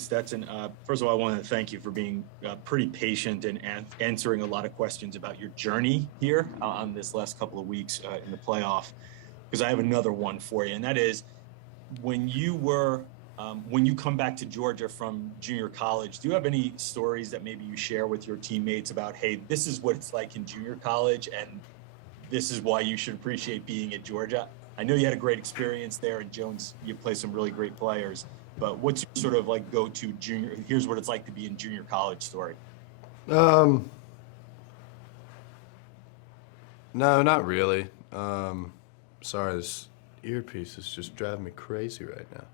Stetson. First of all, I want to thank you for being pretty patient and answering a lot of questions about your journey here on this last couple of weeks in the playoff, because I have another one for you, and that is when you come back to Georgia from junior college, do you have any stories that maybe you share with your teammates about, hey, this is what it's like in junior college, and this is why you should appreciate being at Georgia? I know you had a great experience there, and Jones, you play some really great players, but what's your sort of like go-to junior, here's what it's like to be in junior college story? No, not really. Sorry, this earpiece is just driving me crazy right now.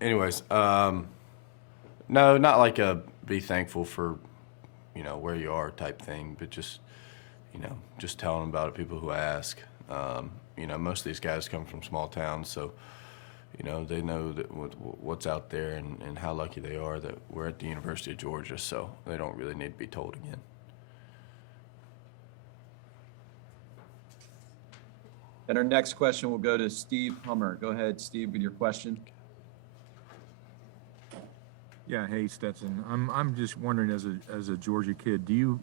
Anyways, no, not like a be thankful for, where you are type thing, but just, just telling them about it, people who ask. Most of these guys come from small towns, so, they know that what's out there and how lucky they are that we're at the University of Georgia, so they don't really need to be told again. And our next question will go to Steve Hummer. Go ahead, Steve, with your question. Yeah, hey Stetson. I'm just wondering, as a Georgia kid, do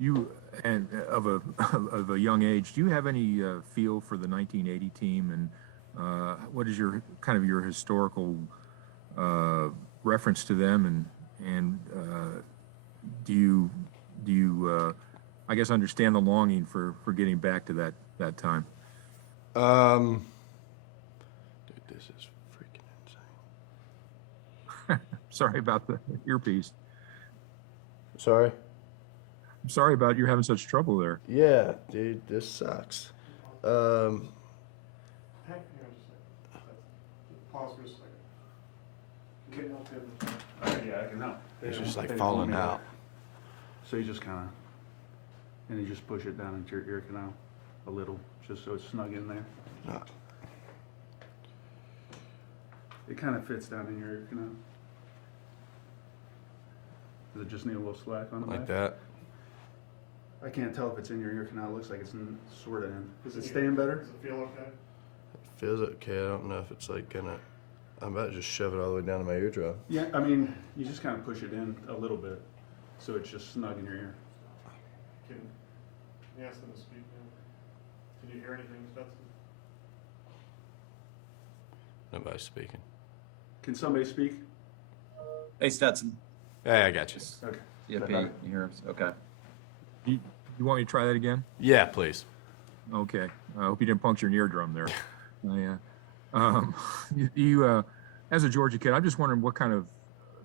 you and of a young age, do you have any feel for the 1980 team, and what is your kind of your historical reference to them, and do you I guess understand the longing for getting back to that time? Dude, this is freaking insane. Sorry about the earpiece. Sorry? I'm sorry about you having such trouble there. Yeah, dude, this sucks. Pause for a second. Yeah, I can help. It's just like falling out. So you just kind of, and you just push it down into your ear canal a little, just so it's snug in there. No. It kind of fits down in your ear canal. Does it just need a little slack on the Like back? that? I can't tell if it's in your ear canal. It looks like it's sort of in. Is it staying better? Does it feel okay? It feels okay. I don't know if it's like gonna. I'm about to just shove it all the way down to my eardrum. Yeah, I mean, you just kind of push it in a little bit, so it's just snug in your ear. Can you ask them to speak now? Can you hear anything, Stetson? Nobody's speaking. Can somebody speak? Hey, Stetson. Hey, I got you. Okay. Yeah, Pete, you hear us? Okay. You want me to try that again? Yeah, please. Okay. I hope you didn't puncture an eardrum there. Yeah. As a Georgia kid, I'm just wondering what kind of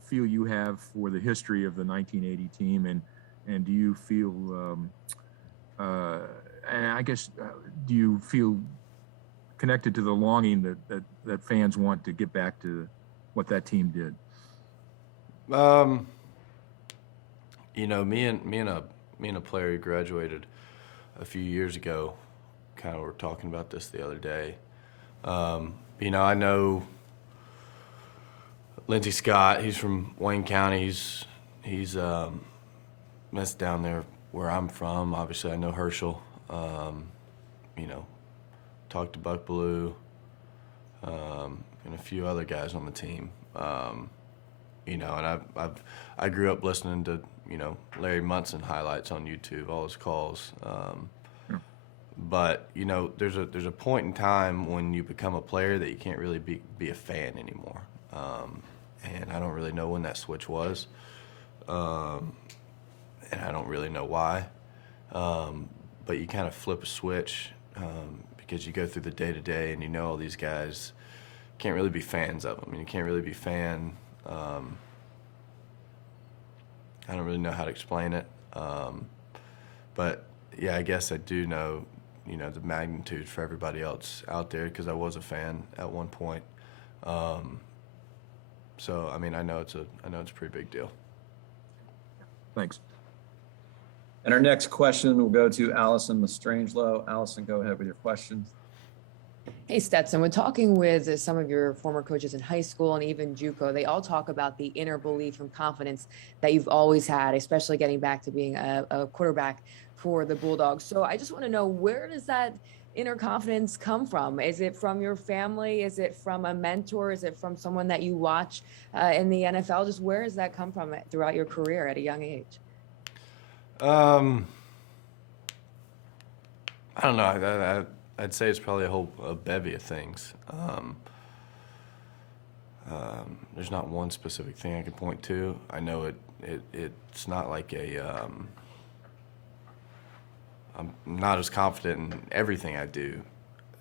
feel you have for the history of the 1980 team, and do you feel, and I guess, do you feel connected to the longing that fans want to get back to what that team did? Me and a player who graduated a few years ago kind of were talking about this the other day. I know Lindsey Scott, he's from Wayne County. He's that's down there where I'm from. Obviously, I know Herschel. Talked to Buck Blue, and a few other guys on the team. And I grew up listening to, Larry Munson highlights on YouTube, all his calls. But, there's a point in time when you become a player that you can't really be a fan anymore. And I don't really know when that switch was. And I don't really know why. But you kind of flip a switch because you go through the day-to-day and all these guys, can't really be fans of them. I mean, you can't really be fan. I don't really know how to explain it. But, yeah, I guess I do know, the magnitude for everybody else out there because I was a fan at one point. So, I mean, I know it's a pretty big deal. Thanks. And our next question will go to Allison Mastrangelo. Allison, go ahead with your question. Hey, Stetson, when talking with some of your former coaches in high school and even JUCO, they all talk about the inner belief and confidence that you've always had, especially getting back to being a quarterback for the Bulldogs. So I just want to know, where does that inner confidence come from? Is it from your family? Is it from a mentor? Is it from someone that you watch in the NFL? Just where does that come from throughout your career at a young age? I don't know. I'd say it's probably a bevy of things. There's not one specific thing I can point to. I know it's not like I'm not as confident in everything I do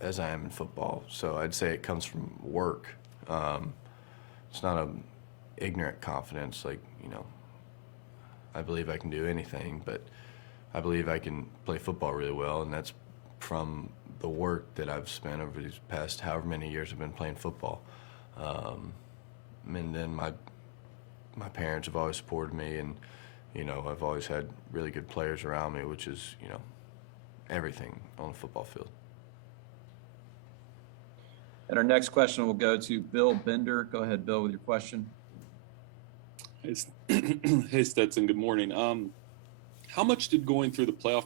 as I am in football. So I'd say it comes from work. It's not an ignorant confidence, like, I believe I can do anything, but I believe I can play football really well, and that's from the work that I've spent over these past however many years I've been playing football. And then my parents have always supported me, and I've always had really good players around me, which is everything on the football field. And our next question will go to Bill Bender. Go ahead, Bill, with your question. Hey, Stetson, good morning. How much did going through the playoff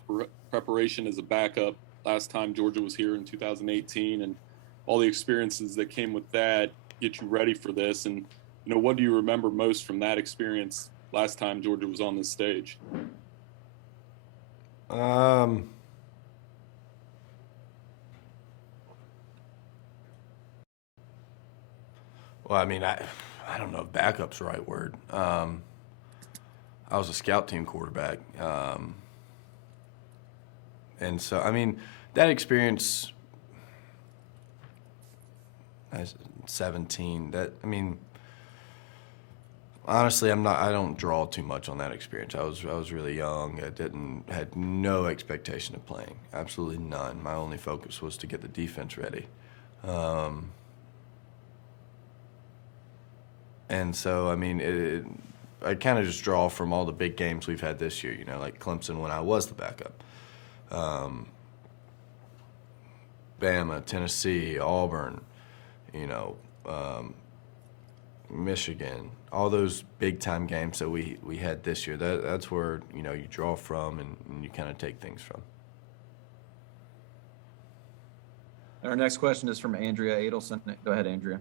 preparation as a backup last time Georgia was here in 2018 and all the experiences that came with that get you ready for this? And, what do you remember most from that experience last time Georgia was on this stage? Well, I mean, I don't know if backup's the right word. I was a scout team quarterback. And so, I mean, that experience as 17, honestly, I don't draw too much on that experience. I was really young. I had no expectation of playing, absolutely none. My only focus was to get the defense ready. And so, I mean, I kind of just draw from all the big games we've had this year, like Clemson when I was the backup. Bama, Tennessee, Auburn, Michigan, all those big-time games that we had this year. That's where, you draw from and you kind of take things from. Our next question is from Andrea Adelson. Go ahead, Andrea.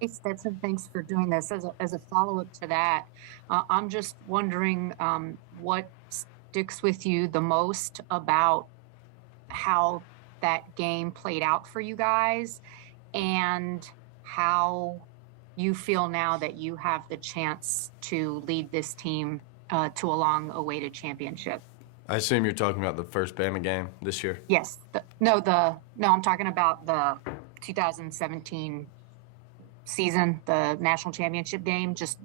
Hey, Stetson, thanks for doing this. As a follow-up to that, I'm just wondering what sticks with you the most about how that game played out for you guys and how you feel now that you have the chance to lead this team to a long-awaited championship. I assume you're talking about the first Bama game this year? Yes. No, I'm talking about the 2017 season, the national championship game, just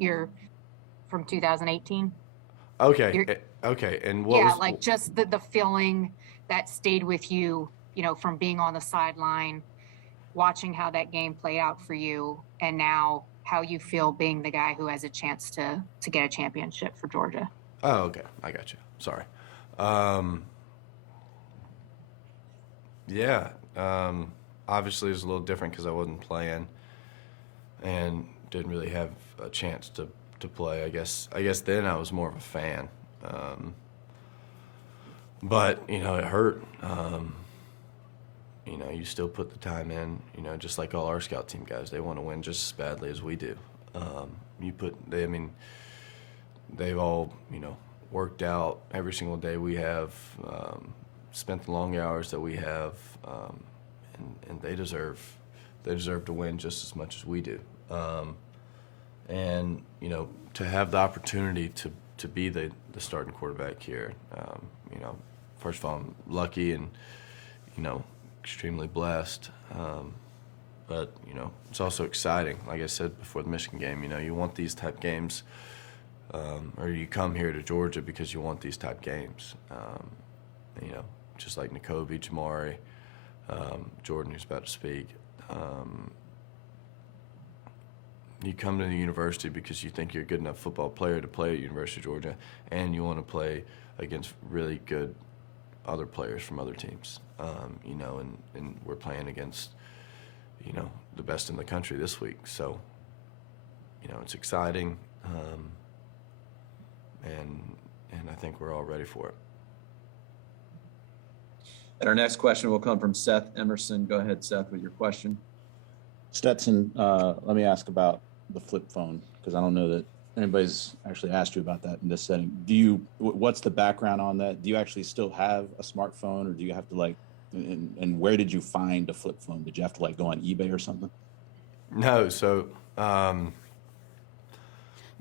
from 2018. Okay. Okay. And what was... like just the feeling that stayed with you, from being on the sideline, watching how that game played out for you, and now how you feel being the guy who has a chance to get a championship for Georgia. Oh, okay. I got you. Sorry. Yeah. Obviously, it was a little different because I wasn't playing and didn't really have a chance to play. I guess then I was more of a fan. But, it hurt. You still put the time in, just like all our scout team guys. They want to win just as badly as we do. They've all, worked out every single day we have, spent the long hours that we have, and they deserve to win just as much as we do. And, to have the opportunity to be the starting quarterback here, first of all, I'm lucky and, extremely blessed. But, it's also exciting. Like I said before the Michigan game, you want these type games, or you come here to Georgia because you want these type games. Just like N'Kobe, Jamari, Jordan, who's about to speak. You come to the university because you think you're a good enough football player to play at University of Georgia, and you want to play against really good other players from other teams. And we're playing against, the best in the country this week. So, it's exciting, and I think we're all ready for it. And our next question will come from Seth Emerson. Go ahead, Seth, with your question. Stetson, let me ask about the flip phone, because I don't know that anybody's actually asked you about that in this setting. What's the background on that? Do you actually still have a smartphone, or do you have to and where did you find a flip phone? Did you have to go on eBay or something? No, so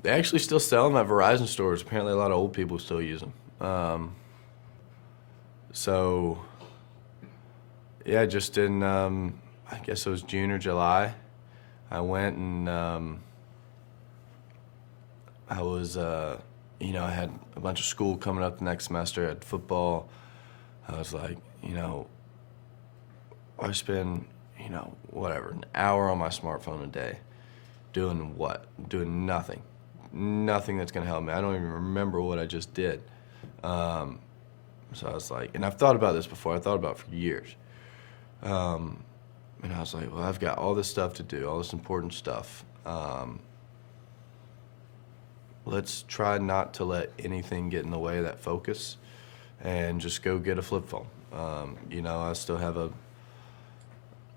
they actually still sell them at Verizon stores. Apparently, a lot of old people still use them. So, yeah, just in, I guess it was June or July, I went and I was, I had a bunch of school coming up the next semester. I had football. I was like, I spend, whatever, an hour on my smartphone a day. Doing what? Doing nothing. Nothing that's going to help me. I don't even remember what I just did. So I was like, and I've thought about this before. I thought about it for years. And I was like, well, I've got all this stuff to do, all this important stuff. Let's try not to let anything get in the way of that focus and just go get a flip phone. I still have a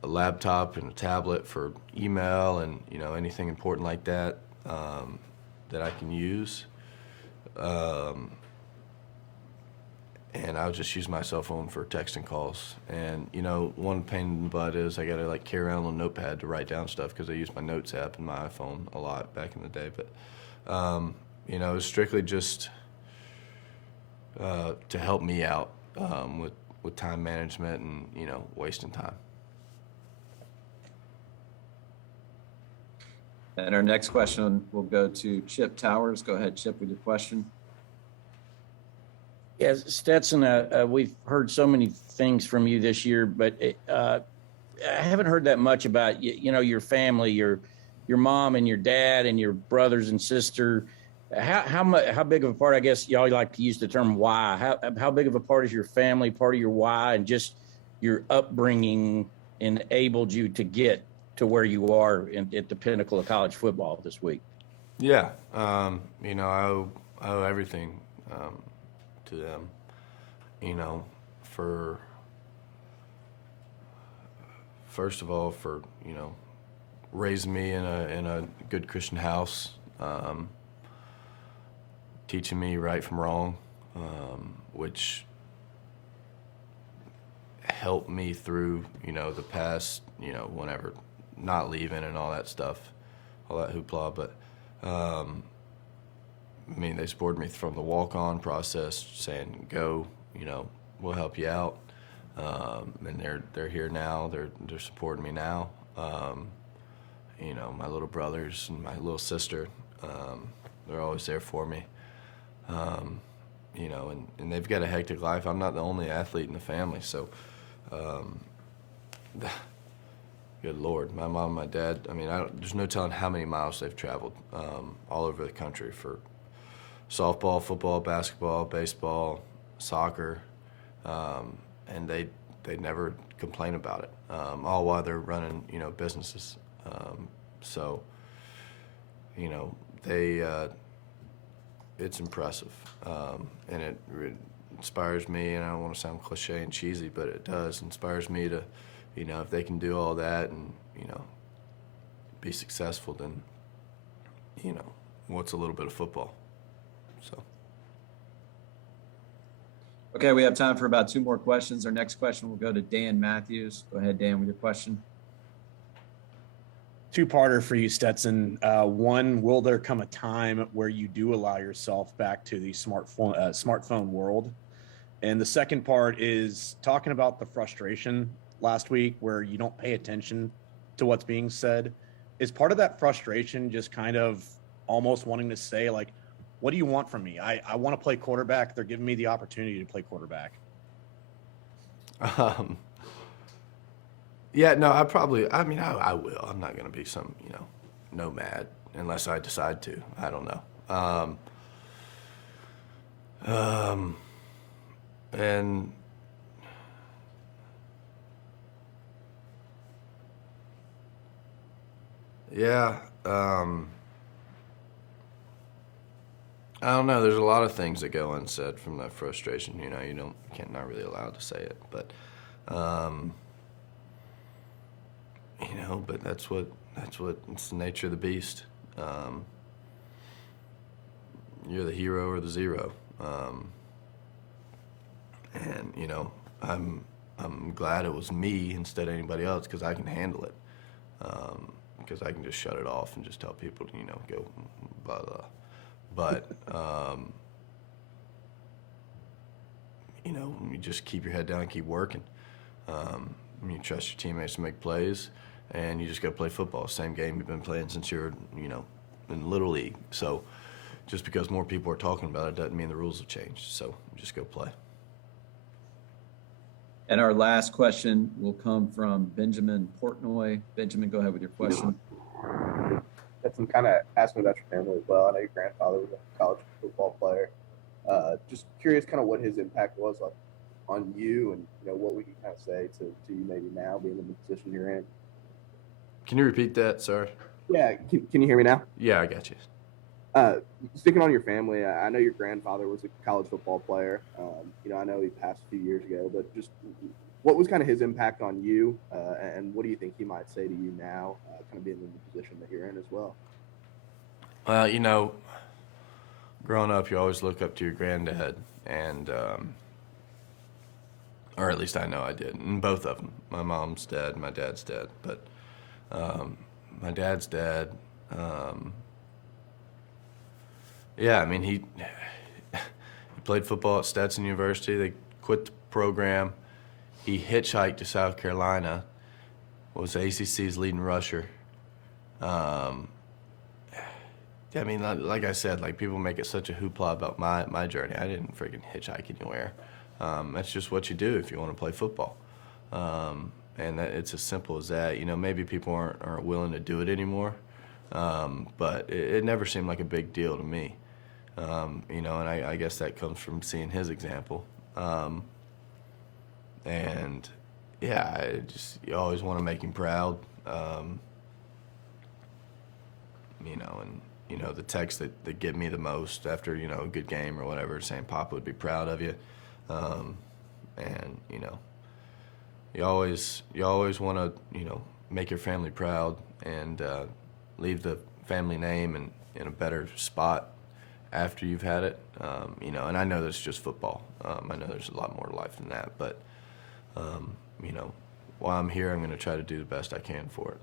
laptop and a tablet for email and, anything important like that that I can use. And I'll just use my cell phone for texting calls. And, one pain in the butt is I got to carry around a little notepad to write down stuff because I use my notes app in my iPhone a lot back in the day. But, it was strictly just to help me out with time management and, wasting time. And our next question will go to Chip Towers. Go ahead, Chip, with your question. Yes, Stetson, we've heard so many things from you this year, but I haven't heard that much about your family, your mom and your dad and your brothers and sister. How big of a part? I guess y'all like to use the term why. How big of a part is your family, part of your why, and just your upbringing enabled you to get to where you are at the pinnacle of college football this week? Yeah, I owe everything to them, for first of all for raising me in a good Christian house, teaching me right from wrong, which helped me through the past, whenever not leaving and all that stuff, all that hoopla, but they supported me from the walk-on process, saying, go, we'll help you out. And they're here now. They're supporting me now. My little brothers and my little sister, they're always there for me. And they've got a hectic life. I'm not the only athlete in the family, so good Lord, my mom and my dad, there's no telling how many miles they've traveled all over the country for softball, football, basketball, baseball, soccer, and they never complain about it, all while they're running, businesses. So, it's impressive, and it inspires me, and I don't want to sound cliche and cheesy, but it does, inspires me to, if they can do all that and, be successful, then, what's a little bit of football? So. Okay, we have time for about 2 more questions. Our next question will go to Dan Matthews. Go ahead, Dan, with your question. 2-parter for you, Stetson. One, will there come a time where you do allow yourself back to the smartphone world? And the second part is talking about the frustration last week where you don't pay attention to what's being said. Is part of that frustration just kind of almost wanting to say, what do you want from me? I want to play quarterback. They're giving me the opportunity to play quarterback. Yeah, no, I will. I'm not going to be some, nomad unless I decide to. I don't know. And yeah, I don't know. There's a lot of things that go unsaid from that frustration. You're not really allowed to say it, but You know, but that's what it's the nature of the beast. You're the hero or the zero. And you know, I'm glad it was me instead of anybody else because I can handle it. Because I can just shut it off and just tell people to, you know, go blah blah. But you know, you just keep your head down and keep working. You trust your teammates to make plays, and you just go play football. Same game you've been playing since you're, you know, in Little League. So just because more people are talking about it doesn't mean the rules have changed. So just go play. And our last question will come from Benjamin Portnoy. Benjamin, go ahead with your question. That's some kind of asking about your family as well. I know your grandfather was a college football player. Just curious kind of what his impact was like on you, and you know what we can kind of say to you maybe now being in the position you're in. Can you repeat that? Sorry. Yeah, can you hear me now? Yeah, I got you. Sticking on your family, I know your grandfather was a college football player. You know, I know he passed a few years ago, but just what was kind of his impact on you, and what do you think he might say to you now, kind of being in the position that you're in as well? Well, you know, growing up, you always look up to your granddad, and or at least I know I did, and both of them. My mom's dad, my dad's dad, but my dad's dad. Yeah, I mean, he played football at Stetson University. They quit the program. He hitchhiked to South Carolina, was ACC's leading rusher. I mean, like I said, like people make it such a hoopla about my journey. I didn't freaking hitchhike anywhere. That's just what you do if you want to play football. And it's as simple as that. You know, maybe people aren't willing to do it anymore, but it never seemed like a big deal to me. You know, and I guess that comes from seeing his example. And yeah, you always want to make him proud. You know, and you know the texts that get me the most after, you know, a good game or whatever, saying Papa would be proud of you. And you know, you always want to, you know, make your family proud and leave the family name in a better spot after you've had it. You know, and I know that's just football. I know there's a lot more to life than that, but you know, while I'm here, I'm going to try to do the best I can for it.